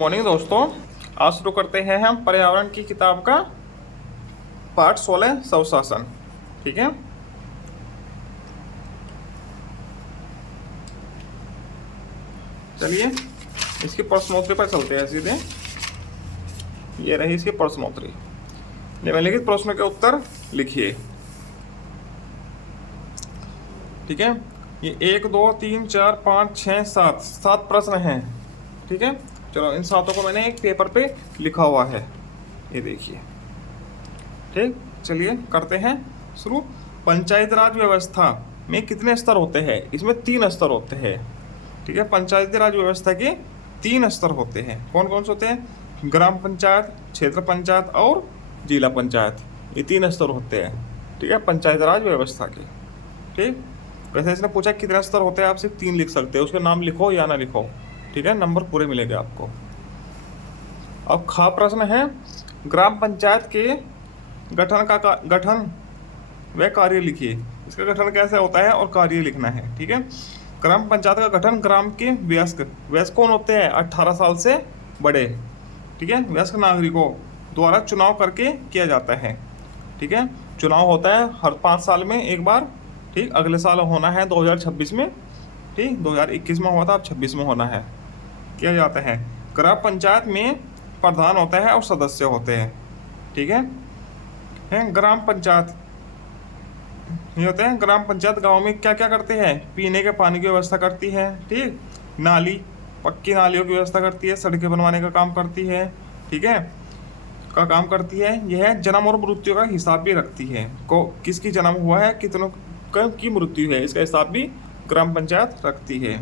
Morning दोस्तों, आज शुरू करते हैं हम पर्यावरण की किताब का पाठ 16 स्वशासन। ठीक है, चलिए इसकी प्रश्नोत्तरी पर चलते हैं सीधे। ये रही इसकी प्रश्नोत्तरी। निम्नलिखित प्रश्नों के उत्तर लिखिए। ठीक है, ये 1 2 3 4 5 6 7 7 प्रश्न हैं। ठीक है, चलो इन सातों को मैंने एक पेपर पे लिखा हुआ है, ये देखिए। ठीक, चलिए करते हैं शुरू। पंचायत राज व्यवस्था में कितने स्तर होते हैं? इसमें 3 स्तर होते हैं। ठीक है, पंचायती राज व्यवस्था के 3 स्तर होते हैं। कौन कौन से होते हैं? ग्राम पंचायत, क्षेत्र पंचायत और जिला पंचायत। ये 3 स्तर होते हैं। ठीक है, पंचायत राज व्यवस्था के। ठीक, वैसे इसने पूछा कितने स्तर होते हैं, आप सिर्फ 3 लिख सकते हैं, उसके नाम लिखो या ना लिखो। ठीक है, नंबर पूरे मिलेंगे आपको। अब खा प्रश्न है, ग्राम पंचायत के गठन व कार्य लिखिए। इसका गठन कैसे होता है और कार्य लिखना है। ठीक है, ग्राम पंचायत का गठन ग्राम के वयस्क कौन होते हैं? 18 साल से बड़े। ठीक है, वयस्क नागरिकों द्वारा चुनाव करके किया जाता है। ठीक है, चुनाव होता है हर 5 साल में एक बार। ठीक, अगले साल होना है 2026 में। ठीक, 2021 में हुआ था, अब 26 में होना है, किया जाता है। ग्राम पंचायत में प्रधान होता है और सदस्य होते हैं। ठीक है, ग्राम पंचायत ये होते हैं। ग्राम पंचायत गांव में क्या क्या करते हैं? पीने के पानी की व्यवस्था करती है। ठीक, नाली, पक्की नालियों की व्यवस्था करती है, सड़कें बनवाने का काम करती है। ठीक है, का काम करती है। यह जन्म और मृत्यु का हिसाब भी रखती है। को किसकी जन्म हुआ है, कितनों की मृत्यु है, इसका हिसाब भी ग्राम पंचायत रखती है।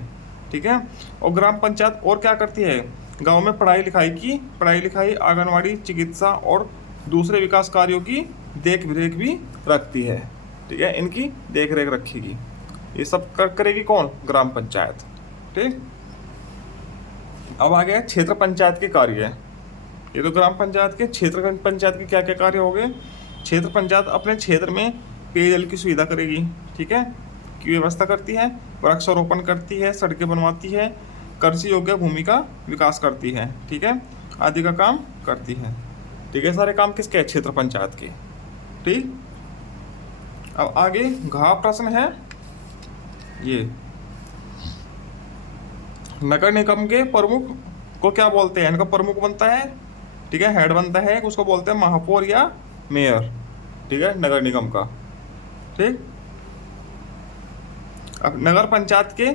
ठीक है, और ग्राम पंचायत और क्या करती है? गांव में पढ़ाई लिखाई, आंगनवाड़ी, चिकित्सा और दूसरे विकास कार्यों की देख रेख भी रखती है। ठीक है, इनकी देख रेख रखेगी। ये सब करेगी कौन? ग्राम पंचायत। ठीक, अब आ गया क्षेत्र पंचायत के कार्य। ये तो ग्राम पंचायत के। क्षेत्र पंचायत के क्या क्या कार्य हो गए? क्षेत्र पंचायत अपने क्षेत्र में पेयजल की सुविधा करेगी। ठीक है, की व्यवस्था करती है, वृक्षारोपण करती है, सड़कें बनवाती है, कृषि योग्य भूमि का विकास करती है। ठीक है, आदि का काम करती है। ठीक है, सारे काम किसके? क्षेत्र पंचायत के। ठीक, अब आगे घ प्रश्न है ये, नगर निगम के प्रमुख को क्या बोलते हैं? इनका प्रमुख बनता है, ठीक है, हेड बनता है, उसको बोलते हैं महापौर या मेयर। ठीक है, नगर निगम का। ठीक, अब नगर पंचायत के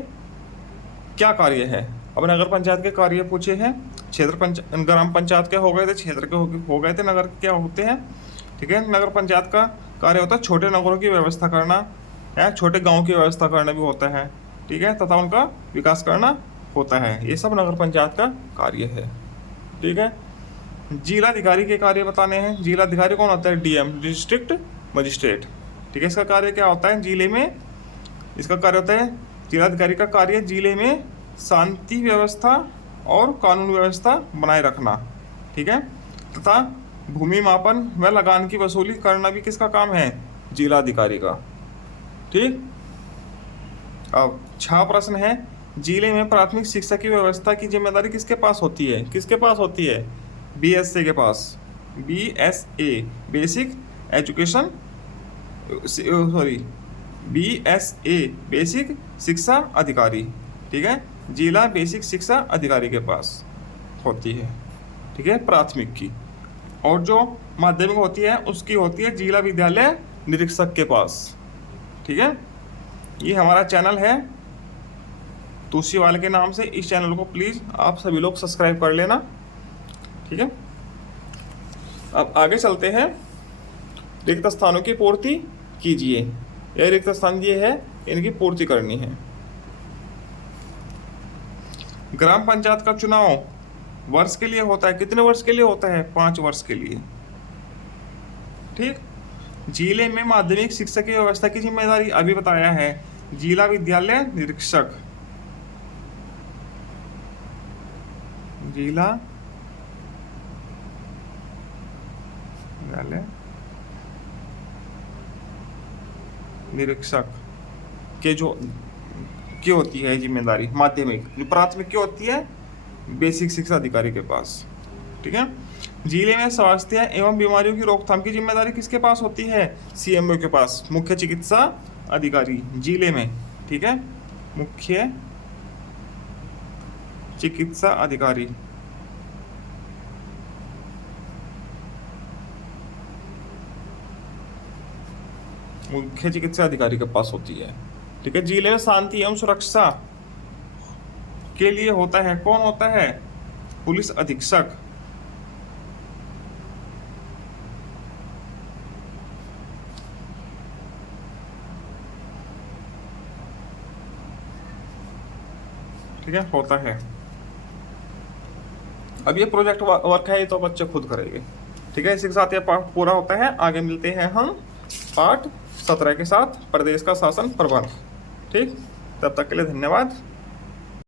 क्या कार्य है? अब नगर पंचायत के कार्य पूछे हैं। ग्राम पंचायत के हो गए थे, क्षेत्र के हो गए थे, नगर क्या होते हैं? ठीक है, नगर पंचायत का कार्य होता है छोटे नगरों की व्यवस्था करना या छोटे गांव की व्यवस्था करना भी होता है। ठीक है, तथा उनका विकास करना होता है। ये सब नगर पंचायत का कार्य है। ठीक है, जिलाधिकारी के कार्य बताने हैं। जिलाधिकारी कौन होता है? DM, district magistrate. ठीक है, इसका कार्य क्या होता है? जिले में इसका कार्य होता है, जिलाधिकारी का कार्य जिले में शांति व्यवस्था और कानून व्यवस्था बनाए रखना। ठीक है, तथा भूमि मापन व लगान की वसूली करना भी किसका काम है? जिलाधिकारी का। ठीक, अब 6 प्रश्न है, जिले में प्राथमिक शिक्षा की व्यवस्था की जिम्मेदारी किसके पास होती है? किसके पास होती है? बीएसए के पास। BSA, basic education, sorry, BSA, basic शिक्षा अधिकारी। ठीक है, जिला बेसिक शिक्षा अधिकारी के पास होती है। ठीक है, प्राथमिक की। और जो माध्यमिक होती है उसकी होती है जिला विद्यालय निरीक्षक के पास। ठीक है, ये हमारा चैनल है तुलसीवाल के नाम से। इस चैनल को प्लीज़ आप सभी लोग सब्सक्राइब कर लेना। ठीक है, अब आगे चलते हैं। रिक्त स्थानों की पूर्ति कीजिए। यह रिक्त स्थान दिए है, इनकी पूर्ति करनी है। ग्राम पंचायत का चुनाव वर्ष के लिए होता है। कितने वर्ष के लिए होता है? 5 वर्ष के लिए। ठीक, जिले में माध्यमिक शिक्षा की व्यवस्था की जिम्मेदारी अभी बताया है, जिला विद्यालय निरीक्षक। जिला विद्यालय निरीक्षक के जो की होती है जिम्मेदारी। माध्यमिक, जो प्राथमिक की होती है बेसिक शिक्षा अधिकारी के पास। ठीक है। जिले में स्वास्थ्य एवं बीमारियों की रोकथाम की जिम्मेदारी किसके पास होती है? सीएमओ के पास, मुख्य चिकित्सा अधिकारी जिले में। ठीक है, मुख्य चिकित्सा अधिकारी। मुख्य चिकित्सा अधिकारी के पास होती है। ठीक है। जिले में शांति एवं सुरक्षा के लिए होता है, कौन होता है? पुलिस अधीक्षक। ठीक है, होता है। अब ये प्रोजेक्ट वर्क है, ये तो बच्चे खुद करेंगे। ठीक है, इसी के साथ ये पार्ट पूरा होता है। आगे मिलते हैं हम पार्ट 17 के साथ, प्रदेश का शासन प्रबंध। ठीक, तब तक के लिए धन्यवाद।